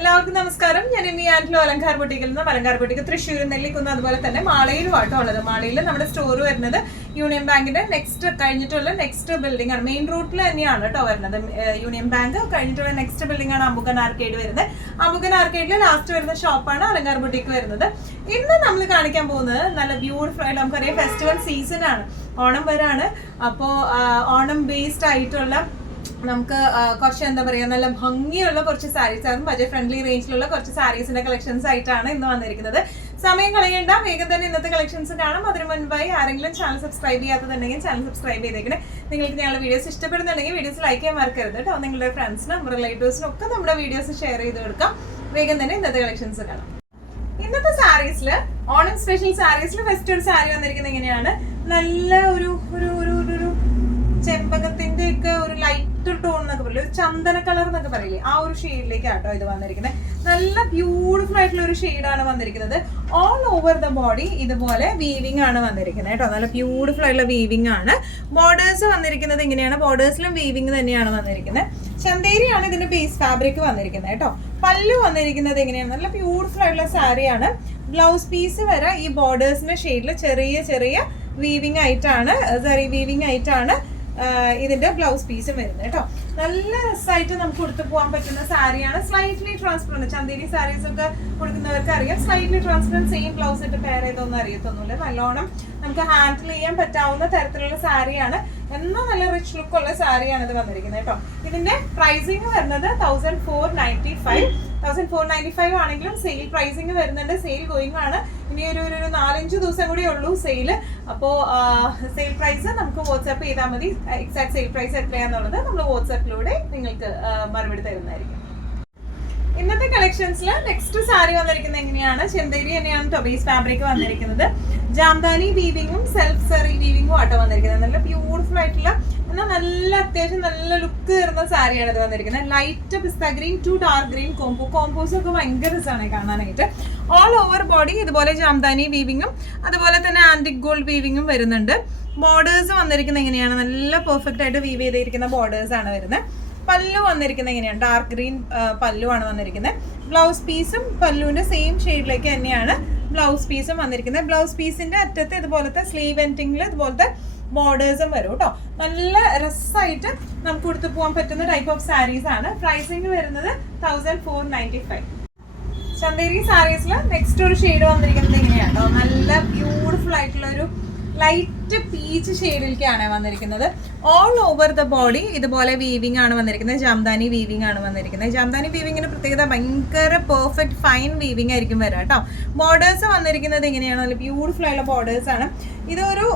എല്ലാവർക്കും നമസ്കാരം. ഞാൻ ഇനി ആൻഡ്ലോ അലങ്കാർ ബൊട്ടിക്കിൽ നിന്ന്. അലങ്കാർ ബൊട്ടിക്ക് തൃശ്ശൂർ, നെല്ലിക്കുന്ന്, അതുപോലെ തന്നെ മാളയിലും ആട്ടോ ഉള്ളത്. മാളയിൽ നമ്മുടെ സ്റ്റോർ വരുന്നത് യൂണിയൻ ബാങ്കിന്റെ നെക്സ്റ്റ് ബിൽഡിംഗ് ആണ്. മെയിൻ റൂട്ടിൽ തന്നെയാണ് കേട്ടോ വരുന്നത്. യൂണിയൻ ബാങ്ക് കഴിഞ്ഞിട്ടുള്ള നെക്സ്റ്റ് ബിൽഡിംഗ് ആണ് അമുകൻ ആർക്കേഡ് വരുന്നത്. അമുകൻ ആർക്കേഡിൽ ലാസ്റ്റ് വരുന്ന ഷോപ്പാണ് അലങ്കാർ ബൊട്ടിക്ക് വരുന്നത്. ഇന്ന് നമ്മൾ കാണിക്കാൻ പോകുന്നത് നല്ല ബ്യൂട്ടിഫുൾ ആയിട്ട്, നമുക്കറിയാം ഫെസ്റ്റിവൽ സീസൺ ആണ്, ഓണം വരാണ്. അപ്പോൾ ഓണം ബേസ്ഡ് ആയിട്ടുള്ള നമുക്ക് കുറച്ച് എന്താ പറയുക, നല്ല ഭംഗിയുള്ള കുറച്ച് സാരീസ് ആണ്, ബജറ്റ് ഫ്രണ്ട്ലി റേഞ്ചിലുള്ള കുറച്ച് സാരീസിന്റെ കളക്ഷൻസ് ആയിട്ടാണ് ഇന്ന് വന്നിരിക്കുന്നത്. സമയം കളയേണ്ട, വേഗം തന്നെ ഇന്നത്തെ കളക്ഷൻസ് കാണാം. അതിന് മുൻപായി ആരെങ്കിലും ചാനൽ സബ്സ്ക്രൈബ് ചെയ്യാത്തതുണ്ടെങ്കിൽ ചാനൽ സബ്സ്ക്രൈബ് ചെയ്തേക്കണേ. നിങ്ങൾക്ക് ഞങ്ങളുടെ വീഡിയോസ് ഇഷ്ടപ്പെടുന്നുണ്ടെങ്കിൽ വീഡിയോസ് ലൈക്ക് ചെയ്യാൻ മറക്കരുത് കേട്ടോ. നിങ്ങളുടെ ഫ്രണ്ട്സിനും റിലേറ്റീവ്സിനും ഒക്കെ നമ്മുടെ വീഡിയോസ് ഷെയർ ചെയ്ത് കൊടുക്കാം. വേഗം തന്നെ ഇന്നത്തെ കളക്ഷൻസ് കാണാം. ഇന്നത്തെ സാരീസിൽ, ഓണം സ്പെഷ്യൽ സാരീസിൽ ഫസ്റ്റ് ഒരു സാരി വന്നിരിക്കുന്നത് എങ്ങനെയാണ്, നല്ല ഒരു ചെമ്പകത്തിന്റെ ഒക്കെ ഒരു ലൈറ്റ് ടോൺ എന്നൊക്കെ പറയില്ലേ, ഒരു ചന്ദന കളർ എന്നൊക്കെ പറയില്ലേ, ആ ഒരു ഷെയ്ഡിലേക്ക് ആട്ടോ ഇത് വന്നിരിക്കുന്നത്. നല്ല ബ്യൂട്ടിഫുൾ ആയിട്ടുള്ള ഒരു ഷെയ്ഡാണ് വന്നിരിക്കുന്നത്. ഓൾ ഓവർ ദ ബോഡി ഇതുപോലെ വീവിംഗ് ആണ് വന്നിരിക്കുന്നത് കേട്ടോ. നല്ല ബ്യൂട്ടിഫുൾ ആയിട്ടുള്ള വീവിംഗ് ആണ്. ബോർഡേഴ്സ് വന്നിരിക്കുന്നത് എങ്ങനെയാണ്, ബോർഡേഴ്സിലും വീവിംഗ് തന്നെയാണ് വന്നിരിക്കുന്നത്. ചന്തേരിയാണ് ഇതിന്റെ ബേസ് ഫാബ്രിക് വന്നിരിക്കുന്നത് കേട്ടോ. പല്ലു വന്നിരിക്കുന്നത് എങ്ങനെയാണ്, നല്ല ബ്യൂട്ടിഫുൾ ആയിട്ടുള്ള സാരിയാണ്. ബ്ലൗസ് പീസ് വരെ ഈ ബോർഡേഴ്സിന്റെ ഷെയ്ഡിൽ ചെറിയ വീവിംഗ് ആയിട്ടാണ് ഇതിന്റെ ബ്ലൗസ് പീസും വരുന്നത് കേട്ടോ. നല്ല രസമായിട്ട് നമുക്ക് കൊടുത്തു പോകാൻ പറ്റുന്ന സാരിയാണ്. സ്ലൈറ്റ്ലി ട്രാൻസ്പെറന്റ്, ചന്തേരി സാരീസ് ഒക്കെ കൊടുക്കുന്നവർക്ക് അറിയാം. സ്ലൈറ്റ്ലി ട്രാൻസ്പെറന്റ് സെയിം ബ്ലൗസ് ഇട്ട് പെയർ ചെയ്തൊന്നും അറിയത്തൊന്നുമില്ല. നല്ലോണം നമുക്ക് ഹാൻഡിൽ ചെയ്യാൻ പറ്റാവുന്ന തരത്തിലുള്ള സാരിയാണ്. എന്നാൽ നല്ല റിച്ച് ലുക്ക് ഉള്ള സാരിയാണ് ഇത് വന്നിരിക്കുന്നത് കേട്ടോ. ഇതിന്റെ പ്രൈസിങ് വരുന്നത് 1495 ആണെങ്കിലും സെയിൽ പ്രൈസിങ് വരുന്നുണ്ട്. സെയിൽ ഗോയിങ് ആണ്. ഇനി ഒരു 4-5 ദിവസം കൂടി ഉള്ളൂ സെയിൽ. അപ്പോൾ സെയിൽ പ്രൈസ് നമുക്ക് വാട്സാപ്പ് ചെയ്താൽ മതി. എക്സാക്ട് സെയിൽ പ്രൈസ് എത്രയാന്നുള്ളത് നമ്മൾ വാട്സാപ്പിലൂടെ നിങ്ങൾക്ക് മറുപടി തരുന്നതായിരിക്കും. ഇന്നത്തെ കളക്ഷൻസിൽ നെക്സ്റ്റ് സാരി വന്നിരിക്കുന്നത് എങ്ങനെയാണ്, ചെന്തേരി തന്നെയാണ് ടൊബീസ് ഫാബ്രിക് വന്നിരിക്കുന്നത്. ജാംദാനി വീവിങ്ങും സെൽഫ് സെറി വീവിങ്ങും ആട്ടോ വന്നിരിക്കുന്നത്. നല്ല ബ്യൂട്ടിഫുൾ ആയിട്ടുള്ള, എന്നാൽ നല്ല അത്യാവശ്യം നല്ല ലുക്ക് വരുന്ന സാരിയാണ് ഇത് വന്നിരിക്കുന്നത്. Light pista green to dark green കോമ്പോസും ഒക്കെ ഭയങ്കര രസമാണ് കാണാനായിട്ട്. ഓൾ ഓവർ ബോഡി ഇതുപോലെ ജാംദാനി വീവിങ്ങും അതുപോലെ തന്നെ ആന്റിക് ഗോൾഡ് വീവിങ്ങും വരുന്നുണ്ട്. ബോർഡേഴ്സ് വന്നിരിക്കുന്നത് എങ്ങനെയാണ്, നല്ല പെർഫെക്റ്റ് ആയിട്ട് വീവ് ചെയ്തിരിക്കുന്ന ബോർഡേഴ്സ് ആണ് വരുന്നത്. പല്ലു വന്നിരിക്കുന്നത് എങ്ങനെയാണ്, ഡാർക്ക് ഗ്രീൻ പല്ലു ആണ് വന്നിരിക്കുന്നത്. ബ്ലൗസ് പീസും പല്ലുവിന്റെ സെയിം ഷെയ്ഡിലേക്ക് തന്നെയാണ് ബ്ലൗസ് പീസും വന്നിരിക്കുന്നത്. ബ്ലൗസ് പീസിന്റെ അറ്റത്ത് ഇതുപോലത്തെ സ്ലീവ് എൻഡിങ്ങിൽ ഇതുപോലത്തെ ബോർഡേഴ്സും വരും കേട്ടോ. നല്ല രസമായിട്ട് നമുക്ക് കൊടുത്തു പോകാൻ പറ്റുന്ന ടൈപ്പ് ഓഫ് സാരീസ് ആണ്. പ്രൈസിങ് വരുന്നത് 1495. ചന്തേരി സാരീസിൽ നെക്സ്റ്റ് ഒരു ഷെയ്ഡ് വന്നിരിക്കുന്നത് എങ്ങനെയാണ് കേട്ടോ, നല്ല ബ്യൂട്ടിഫുൾ ആയിട്ടുള്ള ഒരു ലൈറ്റ് പീച്ച് ഷെയ്ഡിലേക്കാണ് വന്നിരിക്കുന്നത്. ഓൾ ഓവർ ദ ബോഡി ഇതുപോലെ വീവിംഗ് ആണ് വന്നിരിക്കുന്നത്. ജാംദാനി വീവിംഗ് ആണ് വന്നിരിക്കുന്നത്. ജാംദാനി വീവിങ്ങിന് പ്രത്യേകത ഭയങ്കര പെർഫെക്റ്റ് ഫൈൻ വീവിംഗ് ആയിരിക്കും വരാം കേട്ടോ. ബോർഡേഴ്സ് വന്നിരിക്കുന്നത് എങ്ങനെയാണ്, നല്ല ബ്യൂട്ടിഫുൾ ആയിട്ടുള്ള ബോർഡേഴ്സ് ആണ്. ഇതൊരു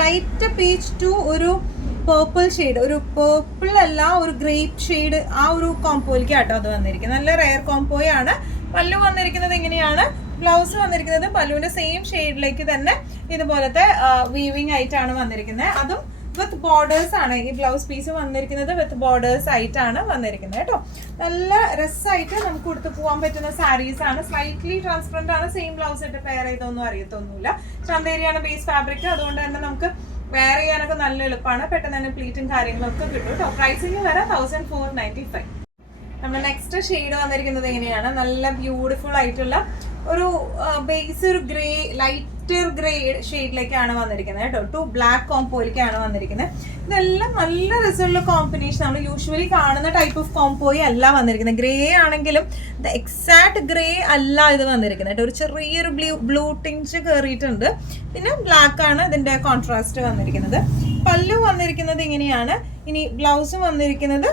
ലൈറ്റ് പീച്ച് ടു ഒരു പേർപ്പിൾ ഷെയ്ഡ്, ഒരു പേർപ്പിൾ അല്ല ഒരു ഗ്രേപ്പ് ഷെയ്ഡ്, ആ ഒരു കോംബോയിലേക്ക് ആട്ടോ അത് വന്നിരിക്കുന്നത്. നല്ല റെയർ കോംബോയാണ്. പല്ലു വന്നിരിക്കുന്നത് എങ്ങനെയാണ്, ബ്ലൗസ് വന്നിരിക്കുന്നത് പല്ലുവിന്റെ സെയിം ഷെയ്ഡിലേക്ക് തന്നെ ഇതുപോലത്തെ വീവിംഗ് ആയിട്ടാണ് വന്നിരിക്കുന്നത്. അതും വിത്ത് ബോർഡേഴ്സ് ആണ്. ഈ ബ്ലൗസ് പീസ് വന്നിരിക്കുന്നത് വിത്ത് ബോർഡേഴ്സ് ആയിട്ടാണ് വന്നിരിക്കുന്നത് കേട്ടോ. നല്ല രസമായിട്ട് നമുക്ക് കൊടുത്തു പോകാൻ പറ്റുന്ന സാരീസ് ആണ്. സ്ലൈറ്റ്ലി ട്രാൻസ്പെറന്റ് ആണ്. സെയിം ബ്ലൗസ് ഇട്ട് പെയർ ചെയ്തൊന്നും അറിയത്തൊന്നുമില്ല. ചന്തേരിയാണ് ബേസ് ഫാബ്രിക്, അതുകൊണ്ട് തന്നെ നമുക്ക് വെയർ ചെയ്യാനൊക്കെ നല്ല എളുപ്പമാണ്. പെട്ടെന്ന് തന്നെ പ്ലീറ്റും കാര്യങ്ങളൊക്കെ കിട്ടും കേട്ടോ. പ്രൈസിങ് വരെ 1495. നമ്മൾ നെക്സ്റ്റ് ഷെയ്ഡ് വന്നിരിക്കുന്നത് എങ്ങനെയാണ്, നല്ല ബ്യൂട്ടിഫുൾ ആയിട്ടുള്ള ഒരു ബേസ് ഒരു ഗ്രേ, ലൈറ്റർ ഗ്രേ ഷെയ്ഡിലേക്കാണ് വന്നിരിക്കുന്നത് കേട്ടോ. ടു ബ്ലാക്ക് കോംബോയിലേക്കാണ് വന്നിരിക്കുന്നത്. ഇതെല്ലാം നല്ല രസമുള്ള കോമ്പിനേഷൻ. നമ്മൾ യൂഷ്വലി കാണുന്ന ടൈപ്പ് ഓഫ് കോംബോയി അല്ല വന്നിരിക്കുന്നത്. ഗ്രേ ആണെങ്കിലും എക്സാക്ട് ഗ്രേ അല്ല ഇത് വന്നിരിക്കുന്നത് കേട്ടോ. ഒരു ചെറിയൊരു ബ്ലൂ ടിഞ്ച് കയറിയിട്ടുണ്ട്. പിന്നെ ബ്ലാക്ക് ആണ് ഇതിന്റെ കോൺട്രാസ്റ്റ് വന്നിരിക്കുന്നത്. പല്ലു വന്നിരിക്കുന്നത് ഇങ്ങനെയാണ്. ഇനി ബ്ലൗസ് വന്നിരിക്കുന്നത്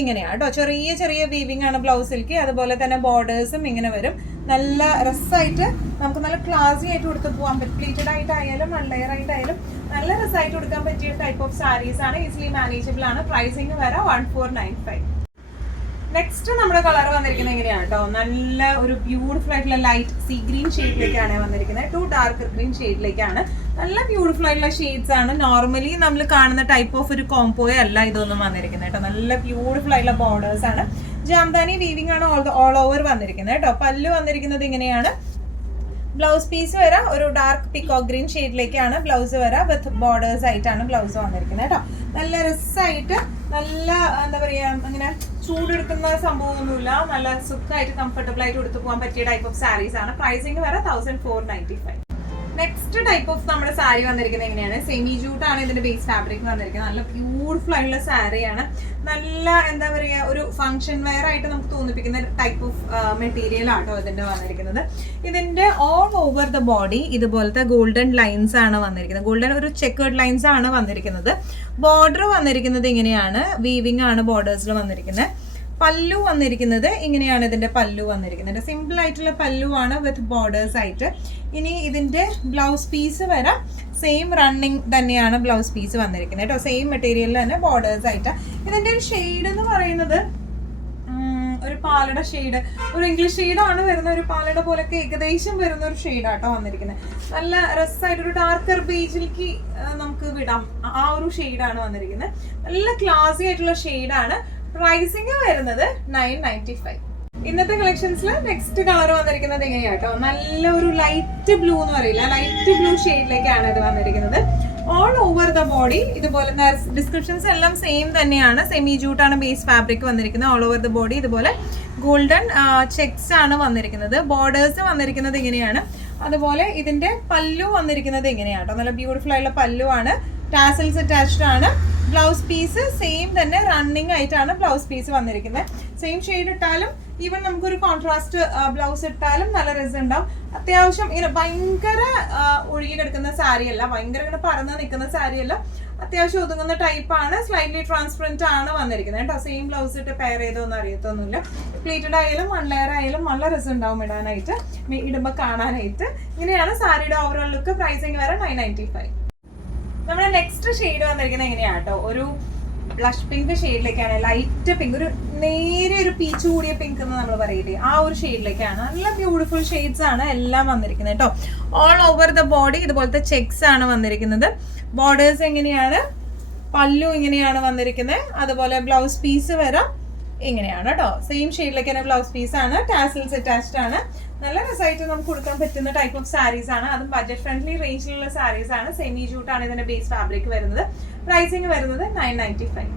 ഇങ്ങനെയാണ് കേട്ടോ. ചെറിയ വീവിംഗ് ആണ് ബ്ലൗസിലേക്ക്. അതുപോലെ തന്നെ ബോർഡേഴ്സും ഇങ്ങനെ വരും. നല്ല രസമായിട്ട് നമുക്ക് നല്ല ക്ലാസി ആയിട്ട് കൊടുത്തു പോകാൻ പറ്റും. പ്ലീറ്റഡ് ആയിട്ടായാലും വൺ ലെയർ ആയിട്ടായാലും നല്ല രസമായിട്ട് കൊടുക്കാൻ പറ്റിയ ടൈപ്പ് ഓഫ് സാരീസ് ആണ്. ഈസിലി മാനേജബിൾ ആണ്. പ്രൈസിങ് വരെ 1495. നെക്സ്റ്റ് നമ്മുടെ കളർ വന്നിരിക്കുന്നത് എങ്ങനെയാണ് കേട്ടോ, നല്ല ഒരു ബ്യൂട്ടിഫുൾ ആയിട്ടുള്ള ലൈറ്റ് സീ ഗ്രീൻ ഷെയ്ഡിലേക്കാണ് വന്നിരിക്കുന്നത്. ടു ഡാർക്ക് ഗ്രീൻ ഷെയ്ഡിലേക്കാണ്. നല്ല ബ്യൂട്ടിഫുൾ ആയിട്ടുള്ള ഷെയ്ഡ്സ് ആണ്. നോർമലി നമ്മൾ കാണുന്ന ടൈപ്പ് ഓഫ് ഒരു കോംബോയെ അല്ല ഇതൊന്നും വന്നിരിക്കുന്നത് കേട്ടോ. നല്ല ബ്യൂട്ടിഫുൾ ആയിട്ടുള്ള ബോർഡേഴ്സ് ആണ്. ജാംദാനി വീവിംഗ് ആണ് ഓൾ ഓവർ വന്നിരിക്കുന്നത് കേട്ടോ. പല്ലു വന്നിരിക്കുന്നത് ഇങ്ങനെയാണ്. ബ്ലൗസ് പീസ് വരാം ഒരു ഡാർക്ക് പിക്കോക്ക് ഗ്രീൻ ഷെയ്ഡിലേക്കാണ് ബ്ലൗസ് വരാം. വിത്ത് ബോർഡേഴ്സ് ആയിട്ടാണ് ബ്ലൗസ് വന്നിരിക്കുന്നത് കേട്ടോ. നല്ല രസമായിട്ട്, നല്ല എന്താ പറയുക, അങ്ങനെ ചൂടെടുക്കുന്ന സംഭവമൊന്നുമില്ല. നല്ല സുഖമായിട്ട് കംഫർട്ടബിൾ ആയിട്ട് എടുത്തു പോകാൻ പറ്റിയ ടൈപ്പ് ഓഫ് സാരീസ് ആണ്. പ്രൈസിങ് വരെ 1495. നെക്സ്റ്റ് ടൈപ്പ് ഓഫ് നമ്മുടെ സാരി വന്നിരിക്കുന്നത് എങ്ങനെയാണ്? സെമി ജൂട്ട് ആണ് ഇതിന്റെ ബേസ് ഫാബ്രിക് വന്നിരിക്കുന്നത്. നല്ല ബ്യൂട്ടിഫുൾ ആയിട്ടുള്ള സാരിയാണ്. നല്ല എന്താ പറയുക, ഒരു ഫംഗ്ഷൻ വെയർ ആയിട്ട് നമുക്ക് തോന്നിപ്പിക്കുന്ന ടൈപ്പ് ഓഫ് മെറ്റീരിയൽ ആട്ടോ ഇതിന്റെ വന്നിരിക്കുന്നത്. ഇതിന്റെ ഓൾ ഓവർ ദ ബോഡി ഇതുപോലത്തെ ഗോൾഡൻ ലൈൻസ് ആണ് വന്നിരിക്കുന്നത്. ഗോൾഡൻ ഒരു ചെക്കേർഡ് ലൈൻസ് ആണ് വന്നിരിക്കുന്നത്. ബോർഡർ വന്നിരിക്കുന്നത് ഇങ്ങനെയാണ്, വീവിംഗ് ആണ് ബോർഡേഴ്സിൽ വന്നിരിക്കുന്നത്. പല്ലു വന്നിരിക്കുന്നത് ഇങ്ങനെയാണ്. ഇതിന്റെ പല്ലു വന്നിരിക്കുന്നത് സിമ്പിൾ ആയിട്ടുള്ള പല്ലു ആണ് വിത്ത് ബോർഡേഴ്സ് ആയിട്ട്. ഇനി ഇതിന്റെ ബ്ലൗസ് പീസ് വരെ സെയിം റണ്ണിങ് തന്നെയാണ് ബ്ലൗസ് പീസ് വന്നിരിക്കുന്നത് കേട്ടോ. സെയിം മെറ്റീരിയലിൽ തന്നെ ബോർഡേഴ്സ് ആയിട്ട്. ഇതിന്റെ ഒരു ഷെയ്ഡ് എന്ന് പറയുന്നത് ഒരു പാലയുടെ ഷെയ്ഡ്, ഒരു ഇംഗ്ലീഷ് ഷെയ്ഡാണ് വരുന്നത്. ഒരു പാലയുടെ പോലൊക്കെ ഏകദേശം വരുന്ന ഒരു ഷെയ്ഡാട്ടോ വന്നിരിക്കുന്നത്. നല്ല രസമായിട്ട് ഒരു ഡാർക്കർ ബേജിലേക്ക് നമുക്ക് വിടാം. ആ ഒരു ഷെയ്ഡാണ് വന്നിരിക്കുന്നത്. നല്ല ക്ലാസി ആയിട്ടുള്ള ഷെയ്ഡാണ്. പ്രൈസിങ് വരുന്നത് 995. ഇന്നത്തെ കളക്ഷൻസിൽ നെക്സ്റ്റ് കളർ വന്നിരിക്കുന്നത് എങ്ങനെയാട്ടോ? നല്ല ഒരു ലൈറ്റ് ബ്ലൂ എന്ന് പറയില്ല, ലൈറ്റ് ബ്ലൂ ഷെയ്ഡിലേക്കാണ് ഇത് വന്നിരിക്കുന്നത്. ഓൾ ഓവർ ദ ബോഡി ഇതുപോലെ ഡിസ്ക്രിപ്ഷൻസ് എല്ലാം സെയിം തന്നെയാണ്. സെമി ജൂട്ടാണ് ബേസ് ഫാബ്രിക് വന്നിരിക്കുന്നത്. ഓൾ ഓവർ ദ ബോഡി ഇതുപോലെ ഗോൾഡൻ ചെക്സ് ആണ് വന്നിരിക്കുന്നത്. ബോർഡേഴ്സ് വന്നിരിക്കുന്നത് ഇങ്ങനെയാണ്. അതുപോലെ ഇതിന്റെ പല്ലു വന്നിരിക്കുന്നത് ഇങ്ങനെയാട്ടോ. നല്ല ബ്യൂട്ടിഫുൾ ആയിട്ടുള്ള പല്ലു ആണ്. ടാസൽസ് അറ്റാച്ച്ഡ് ആണ്. ബ്ലൗസ് പീസ് സെയിം തന്നെ റണ്ണിങ് ആയിട്ടാണ് ബ്ലൗസ് പീസ് വന്നിരിക്കുന്നത്. സെയിം ഷെയ്ഡ് ഇട്ടാലും ഈവൻ നമുക്കൊരു കോൺട്രാസ്റ്റ് ബ്ലൗസ് ഇട്ടാലും നല്ല രസം ഉണ്ടാവും. അത്യാവശ്യം ഇങ്ങനെ ഭയങ്കര ഒഴുകി കിടക്കുന്ന സാരിയല്ല, ഭയങ്കര ഇങ്ങനെ പറന്ന് നിൽക്കുന്ന സാരിയല്ല. അത്യാവശ്യം ഒതുങ്ങുന്ന ടൈപ്പാണ്. സ്ലൈറ്റ്ലി ട്രാൻസ്പെറന്റ് ആണ് വന്നിരിക്കുന്നത് കേട്ടോ. സെയിം ബ്ലൗസ് ഇട്ട് പെയർ ചെയ്തൊന്നും അറിയത്തൊന്നുമില്ല. പ്ലീറ്റഡ് ആയാലും 1 ലെയർ ആയാലും നല്ല രസം ഉണ്ടാവും ഇടാനായിട്ട്, ഇടുമ്പോൾ കാണാനായിട്ട്. ഇങ്ങനെയാണ് സാരിയുടെ ഓവറോൾ ലുക്ക്. പ്രൈസിങ് വരെ 995. നമ്മുടെ നെക്സ്റ്റ് ഷെയ്ഡ് വന്നിരിക്കുന്നത് എങ്ങനെയാട്ടോ? ഒരു ബ്ലഷ് പിങ്ക് ഷെയ്ഡിലേക്കാണ്. ലൈറ്റ് പിങ്ക്, ഒരു നേരെ ഒരു പീച്ച് കൂടിയ പിങ്ക് എന്ന് നമ്മൾ പറയില്ലേ, ആ ഒരു ഷെയ്ഡിലേക്കാണ്. നല്ല ബ്യൂട്ടിഫുൾ ഷെയ്ഡ്സ് ആണ് എല്ലാം വന്നിരിക്കുന്നത് കേട്ടോ. ഓൾ ഓവർ ദ ബോഡി ഇതുപോലത്തെ ചെക്സ് ആണ് വന്നിരിക്കുന്നത്. ബോർഡേഴ്സ് എങ്ങനെയാണ്, പല്ലു ഇങ്ങനെയാണ് വന്നിരിക്കുന്നത്. അതുപോലെ ബ്ലൗസ് പീസ് വരെ ഇങ്ങനെയാണ് കേട്ടോ. സെയിം ഷെയ്ഡിലേക്ക് തന്നെ ബ്ലൗസ് പീസ് ആണ്. ടാസൽസ് അറ്റാച്ച്ഡ് ആണ്. നല്ല രസമായിട്ട് നമുക്ക് കൊടുക്കാൻ പറ്റുന്ന ടൈപ്പ് ഓഫ് സാരീസ് ആണ്. അതും ബഡ്ജറ്റ് ഫ്രണ്ട്ലി റേഞ്ചിലുള്ള സാരീസ് ആണ്. സെമി ജൂട്ട് ആണ് ഇതിന്റെ ബേസ് ഫാബ്രിക് വരുന്നത്. പ്രൈസിങ് വരുന്നത് 995.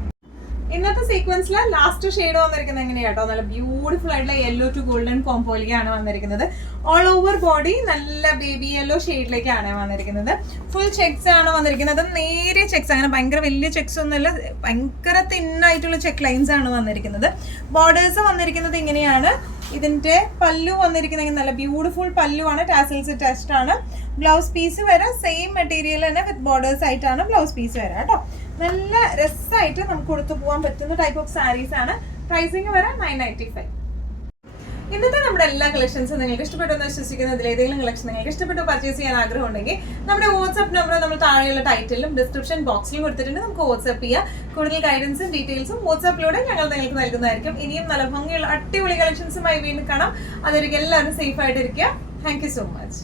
ഇന്നത്തെ സീക്വൻസിലെ ലാസ്റ്റ് ഷെയ്ഡ് വന്നിരിക്കുന്നത് എങ്ങനെയാട്ടോ? നല്ല ബ്യൂട്ടിഫുൾ ആയിട്ടുള്ള യെല്ലോ ടു ഗോൾഡൻ കോംപോയിലേക്കാണ് വന്നിരിക്കുന്നത്. ഓൾ ഓവർ ബോഡി നല്ല ബേബി യെല്ലോ ഷെയ്ഡിലേക്കാണ് വന്നിരിക്കുന്നത്. ഫുൾ ചെക്സ് ആണ് വന്നിരിക്കുന്നത്. നേരിയ ചെക്സ്, അങ്ങനെ ഭയങ്കര വലിയ ചെക്സ് ഒന്നുമല്ല, ഭയങ്കര തിന്നായിട്ടുള്ള ചെക്ക് ലൈൻസ് ആണ് വന്നിരിക്കുന്നത്. ബോർഡേഴ്സ് വന്നിരിക്കുന്നത് ഇങ്ങനെയാണ്. ഇതിന്റെ പല്ലു വന്നിരിക്കുന്നത് നല്ല ബ്യൂട്ടിഫുൾ പല്ലു ആണ്. ടാസൽസ് അറ്റാച്ച്ഡ് ആണ്. ബ്ലൗസ് പീസ് വരെ സെയിം മെറ്റീരിയൽ തന്നെ വിത്ത് ബോർഡേഴ്സ് ആയിട്ടാണ് ബ്ലൗസ് പീസ് വരെ കേട്ടോ. നല്ല രസമായിട്ട് നമുക്ക് കൊടുത്തു പോകാൻ പറ്റുന്ന ടൈപ്പ് ഓഫ് സാരീസ് ആണ്. പ്രൈസിങ് വരെ 995. ഇന്നത്തെ നമ്മുടെ എല്ലാ കളക്ഷൻസും നിങ്ങൾക്ക് ഇഷ്ടപ്പെട്ടെന്ന് വിശ്വസിക്കുന്നത്. ഇതിലേതെങ്കിലും കളക്ഷൻ നിങ്ങൾക്ക് ഇഷ്ടപ്പെട്ട് പർച്ചേസ് ചെയ്യാൻ ആഗ്രഹം ഉണ്ടെങ്കിൽ നമ്മുടെ വാട്സ്ആപ്പ് നമ്പർ നമ്മൾ താഴെയുള്ള ടൈറ്റിലും ഡിസ്ക്രിപ്ഷൻ ബോക്സിലും കൊടുത്തിട്ടുണ്ട്. നമുക്ക് വാട്സ്ആപ്പ് ചെയ്യാം. കൂടുതൽ ഗൈഡൻസും ഡീറ്റെയിൽസും വാട്സ്ആപ്പിലൂടെ ഞങ്ങൾ നിങ്ങൾക്ക് നൽകുന്നതായിരിക്കും. ഇനിയും നല്ല ഭംഗിയുള്ള അടിപൊളി കളക്ഷൻസുമായി വീണ്ടും കാണാം. അതൊരിക്കലും എല്ലാവരും സേഫ് ആയിട്ടിരിക്കുക. Thank you so much.